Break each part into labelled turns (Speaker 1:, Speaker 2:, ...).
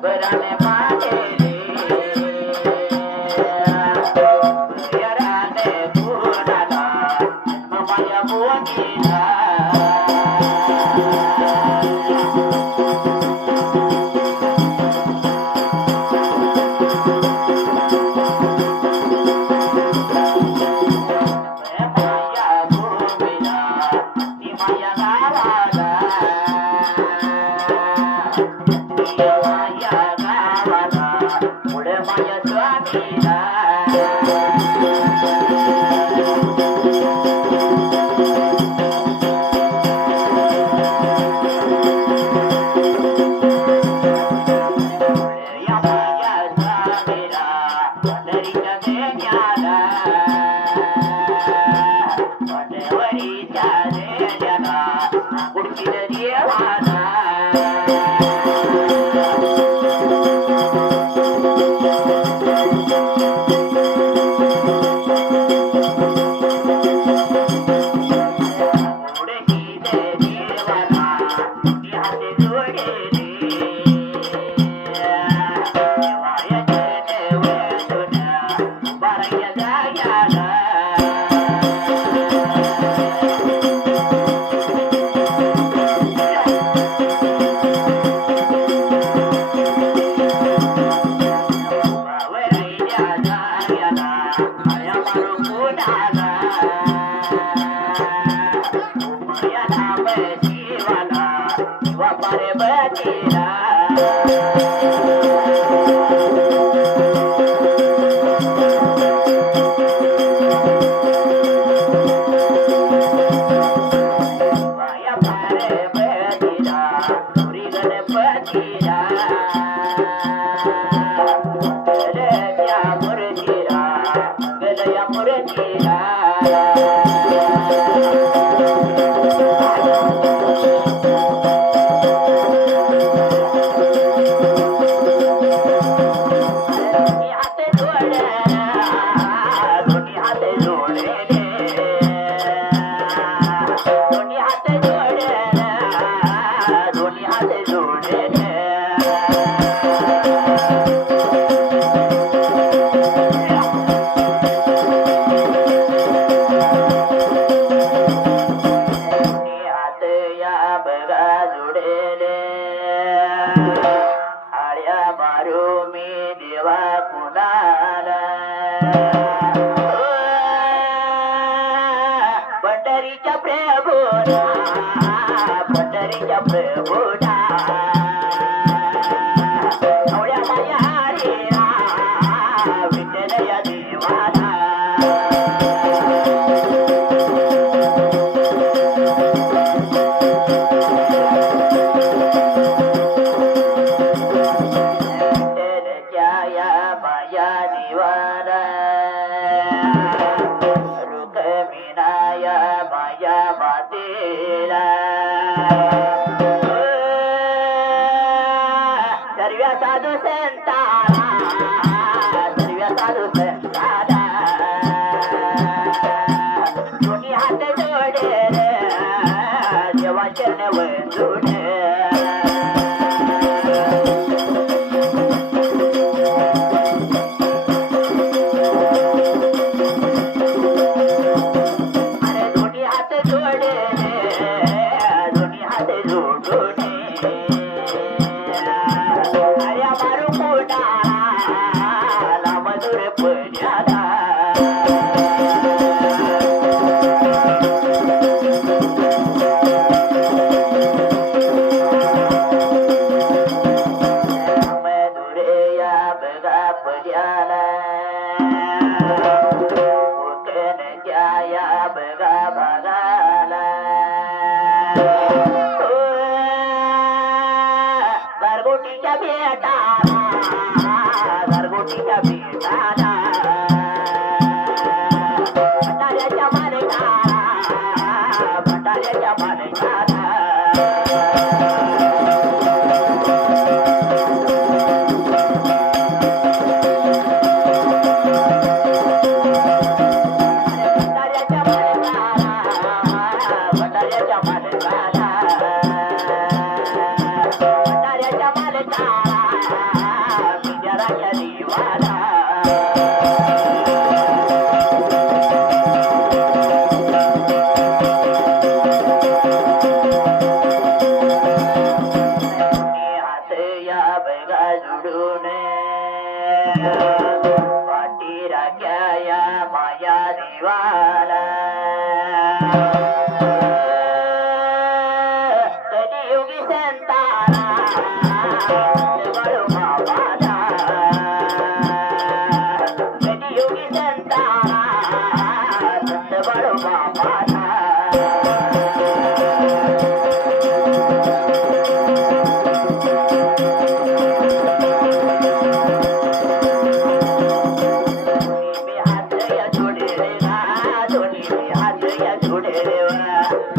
Speaker 1: but I never. वापारे बतीरा पिंजराच्या देवाला मी हात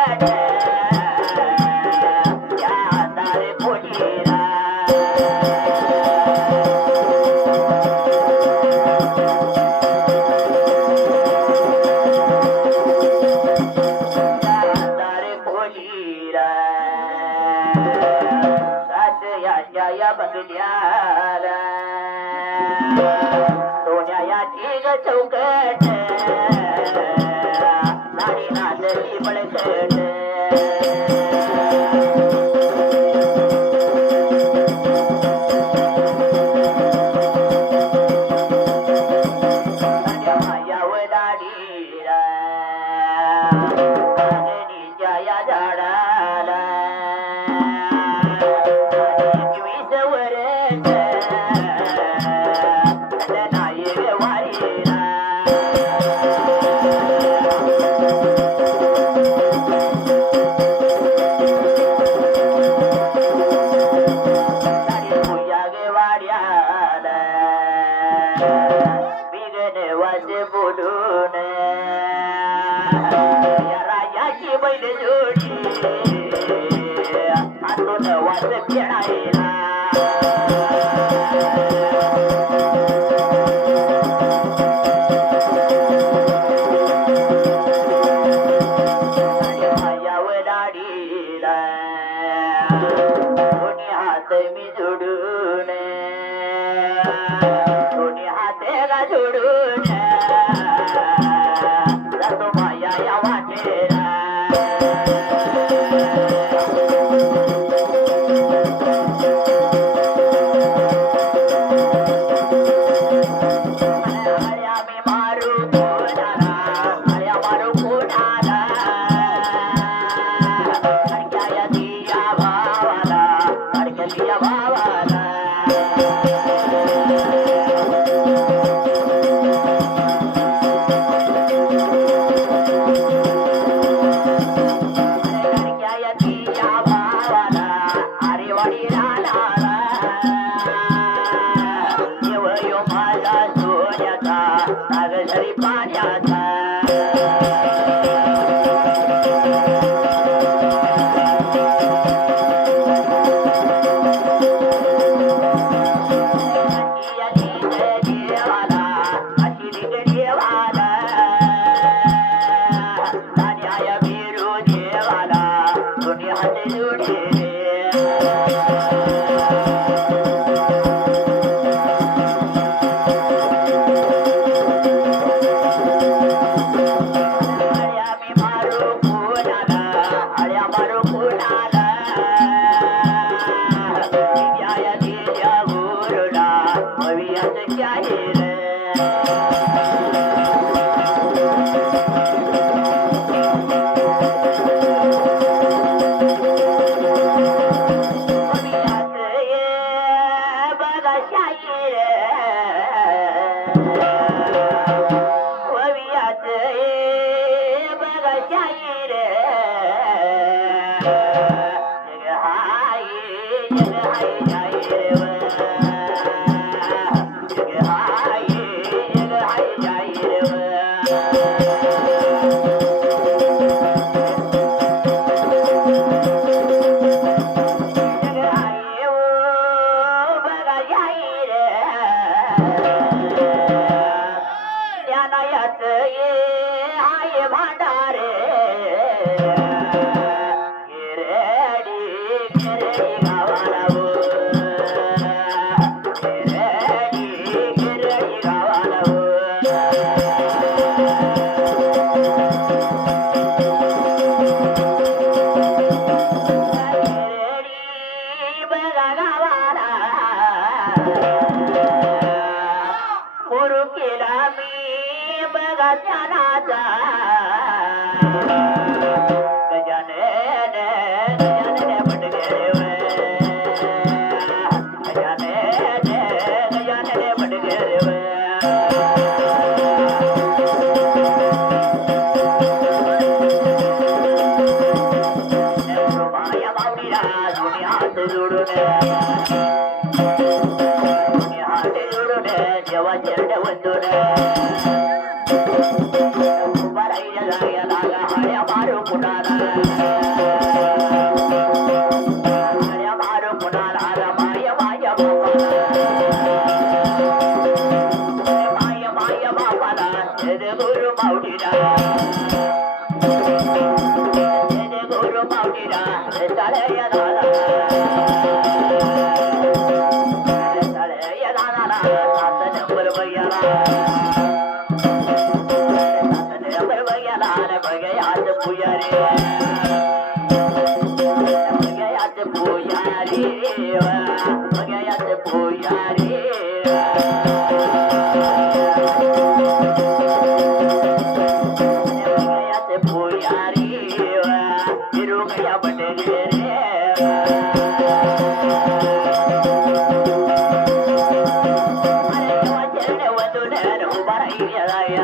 Speaker 1: ಜನ 下雪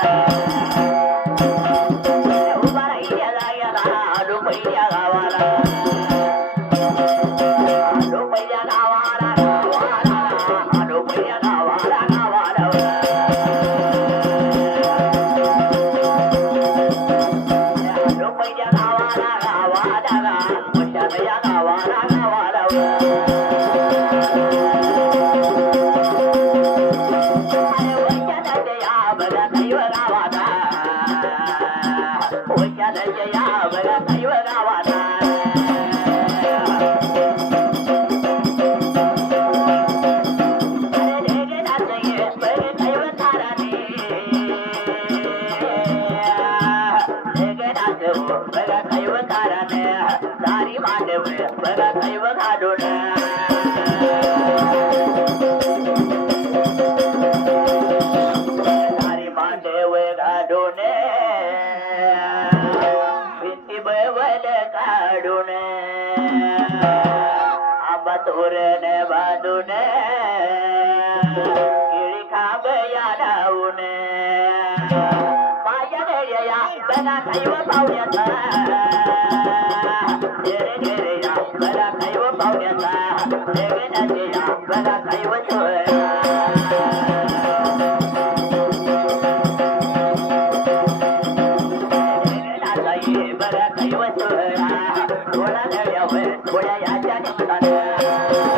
Speaker 1: Thank you. नाचव बघा दैव कारण सारी मांडव बघा दैव घालून सारी मांडव घालून भिंती बैवल काढून आंबा तोरण बांधून खैव पाहुण्याचा. झेरे झेरे अंकला खैव पाहुण्याचा. जगनाचे अंकला खैव सोहळा बरा खैव सोहळा कोणा नव्यावर कोणा याच्या निमताना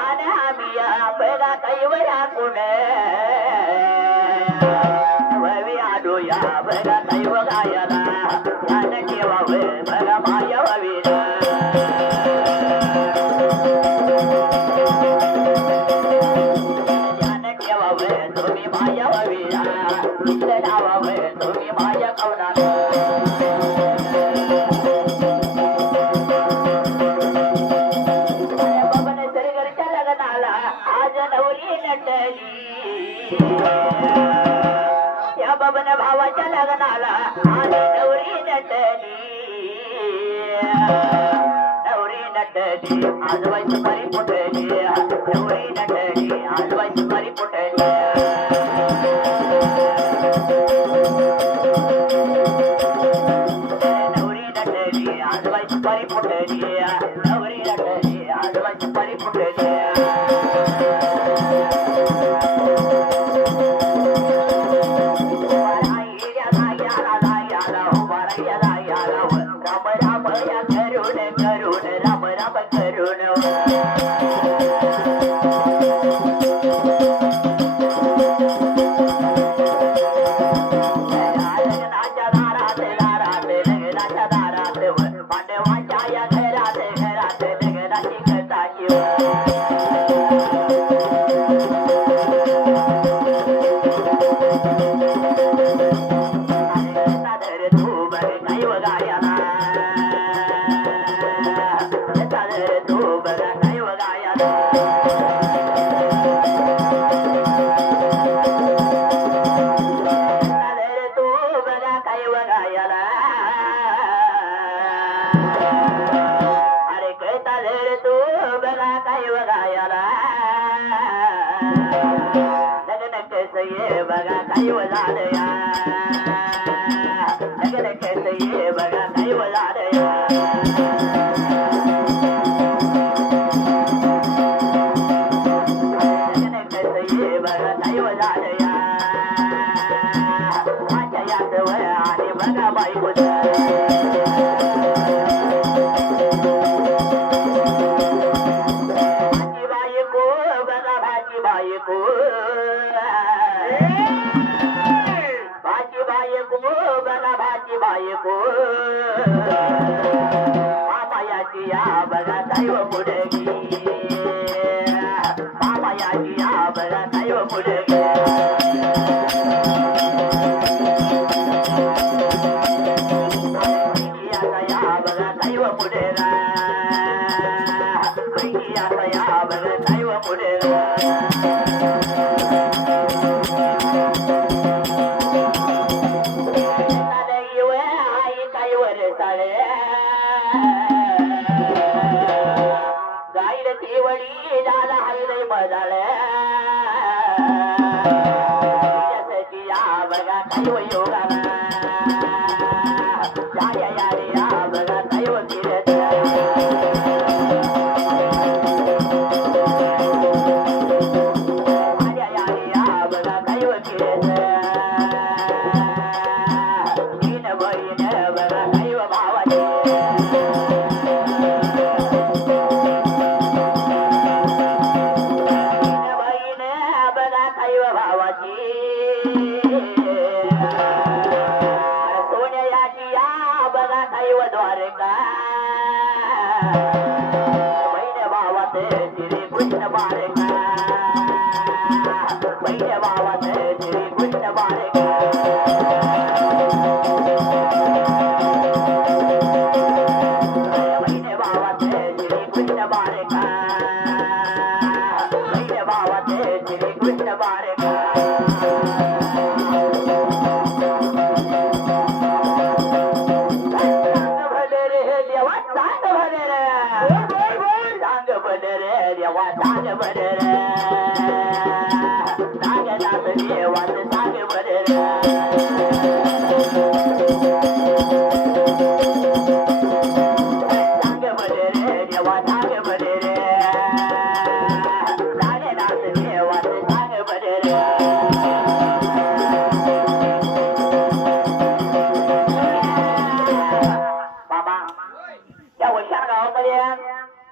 Speaker 1: ஆனா மியா பெறா கைவரா கூட. Thank you. हल्ले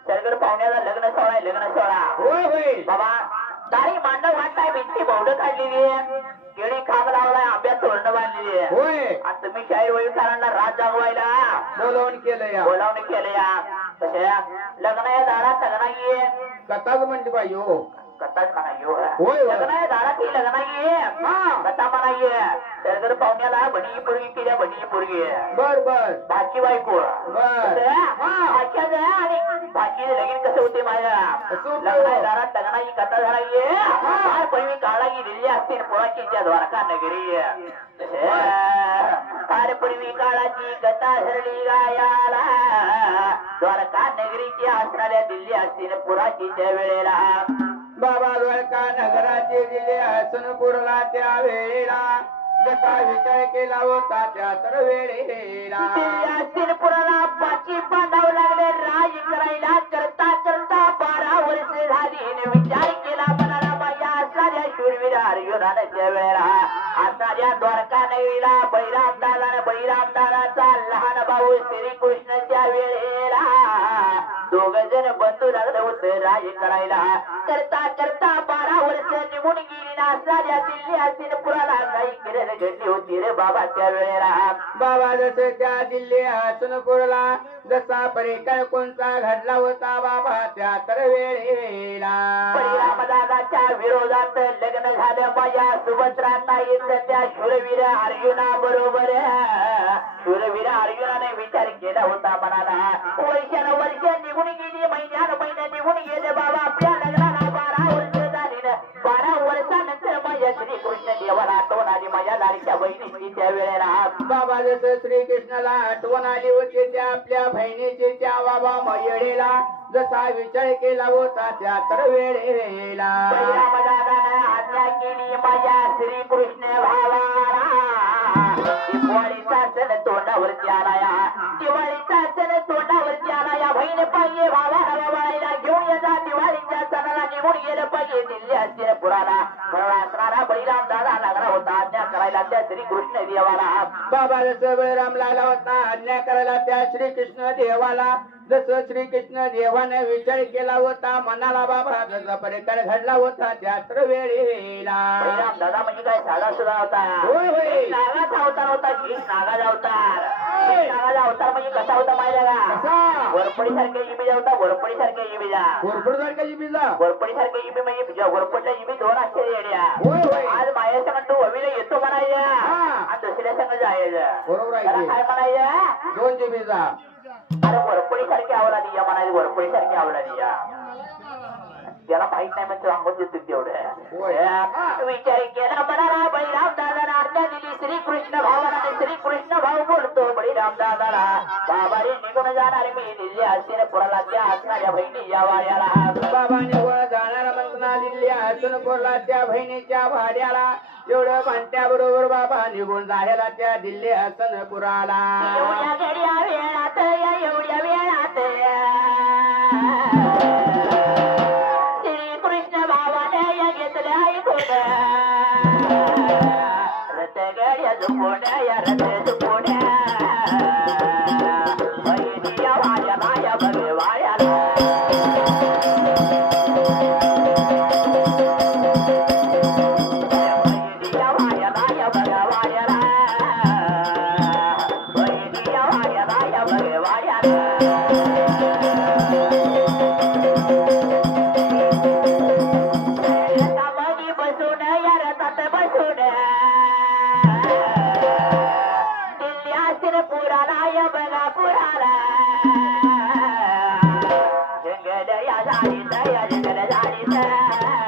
Speaker 1: सरगड पाहुण्याला लग्न सोहळा आहे, लग्न सोहळा.
Speaker 2: होय होय.
Speaker 1: बाबा दारी मांडव वाटताय भिंती बौड काढलेली आहे. केळी खांब लावलाय आंब्यात तोरण बांधलेली आहे.
Speaker 2: होय.
Speaker 1: आणि तुम्ही शाहीर वळीकारांना रात जागवायला.
Speaker 2: बोलवून केलं या
Speaker 1: बोलावणी केले या कसे लग्न या दारात लग्न ये
Speaker 2: कथाच म्हणली पाहिजे हो.
Speaker 1: कथाच म्हणा येऊ
Speaker 2: होय, होय.
Speaker 1: लग्न या दारात ही लग्न
Speaker 2: हा.
Speaker 1: कथा सरगर पाहुण्याला बनी पोरगी केल्या बनी पोरगी
Speaker 2: बर. बर
Speaker 1: भाची बायको. भाच्या आणि भाची लगीन कसं होते माझ्या? लग्न दारात लग्नाची कथा झाला काय पहिली काळा गेलेली असते पोराची त्या द्वारका नगरी फार पूर्वी काळाची कथा हरली गायाला. द्वारका नगरीची असणाऱ्या दिल्ली असतील पुराची त्या वेळेला.
Speaker 2: बाबा द्वारका नगराचे दिले हसनपूरला त्या वेळेला. जसा विचार केला होता त्या तर वेळेला.
Speaker 1: दिल्ली पाची बांधावं लागले. राज करायला करता करता बारा वर्ष झाली. विचार केला मनाला माझ्या असणाऱ्या शूरवीर अर्जुनाच्या वेळेला. असणाऱ्या द्वारका नगरीला बैराम दादा बैराम दादाचा लहान भाऊ श्रीकृष्णाच्या वेळेला दोघ जण बंधू लागलं होतं राज करायला. करता करता बारा वर्ष निघून गेली ना दिल्ली असतील पुराला काही किरण घडली होती रे बाबा त्या वेळेला
Speaker 2: बाबा जसे त्या दिल्ली हसनपूरला जसा परिकर कोणता घडला होता बाबा त्या तर वेळेला.
Speaker 1: परिणामदादाच्या विरोधात लग्न झालं माझ्या सुभद्रा ताईच त्या शूरवीर अर्जुना बरोबर शूरवीर अर्जुनाने विचार केला होता मनाला. वर्षान वर्ष निघून गेली महिन्यान महिने निघून गेले बाबा. आपल्या लग्नाला बारा वर्ष झाली ना. बारा वर्षानंतर माझ्या श्रीकृष्ण देवाला आठवण आली. माझ्या लाडक्या बहिणीची त्या वेळेला.
Speaker 2: बाबा जसं श्रीकृष्णाला आठवण आली होती त्या आपल्या बहिणीची त्या बाबा मयळेला जसा विचार केला होता त्या तर वेळेला.
Speaker 1: आज्ञा केली माझ्या श्रीकृष्ण भावाला. दिवाळीचा सण तोंडावरती आलाया दिवाळीचा सण तोंडावरती आलाया बहीण पाहिजे भावाला रवाळायला घेऊन येता दिवाळीच्या सणाला निघून गेलं पाहिजे दिल्ली असतील पुराला म्हणून असणारा बळीराम दादा लागला होता. आज्ञा करायला त्या श्रीकृष्ण देवाला.
Speaker 2: बाबा जसं बळराम लागला होता. आज्ञा करायला त्या श्री कृष्ण देवाला. जसं श्रीकृष्ण देवाने विचार केला होता मनाला बाबा जसा परिकर घडला होता त्या तर वेळेला
Speaker 1: दादा म्हणजे काय? साधा सुद्धा होता.
Speaker 2: होय, होय.
Speaker 1: नागाचा अवतार होता की नागाचा अवतार. नागाचा अवतार म्हणजे कसा होता माहिती का? वरपडी सारख्या इमेज होता वरपडी सारख्या इमेजा.
Speaker 2: कोरफड सारख्याची पिझ्झा
Speaker 1: वरपडी सारख्या इमे म्हणजे वरपडच्या इमे दोन अक्षर येड्या. आज माया संग तू हवीला येतो म्हणायच्या
Speaker 2: हा.
Speaker 1: आणि दुसऱ्या जायचं.
Speaker 2: बरोबर आहे.
Speaker 1: काय म्हणायचं?
Speaker 2: दोन जी पिझ्झा
Speaker 1: अरे वरपडी सारखी आवला दिया म्हणायची वरपडी सारखी आवला दिया त्याला माहीत नाही म्हणजे सांगून देतो तेवढं. विचार केला म्हणाला बळीराम दादाला. आज्ञा दिली श्रीकृष्ण भावाला. आणि श्रीकृष्ण भाऊ बोलतो बळीराम दादाला बाबारी निघून जाणार मी दिल्ली असतील पुराला त्या असणाऱ्या बहिणी या वाड्याला.
Speaker 2: बाबाने वर जाणारा मंतना दिल्ली हसून कोरला त्या बहिणीच्या भाड्याला एवढं भांट्या बरोबर बाबा निघून जायला त्या दिल्ली हसन पुराला.
Speaker 1: वेळात या एवढ्या वेळात श्रीकृष्ण भावाने या घेतल्या ऐकून रथ गड्या झुकून या रथ பத்தின புராணா யமனா புராணா ஜங்கல யாரி தயாரி தயாரி தயாரி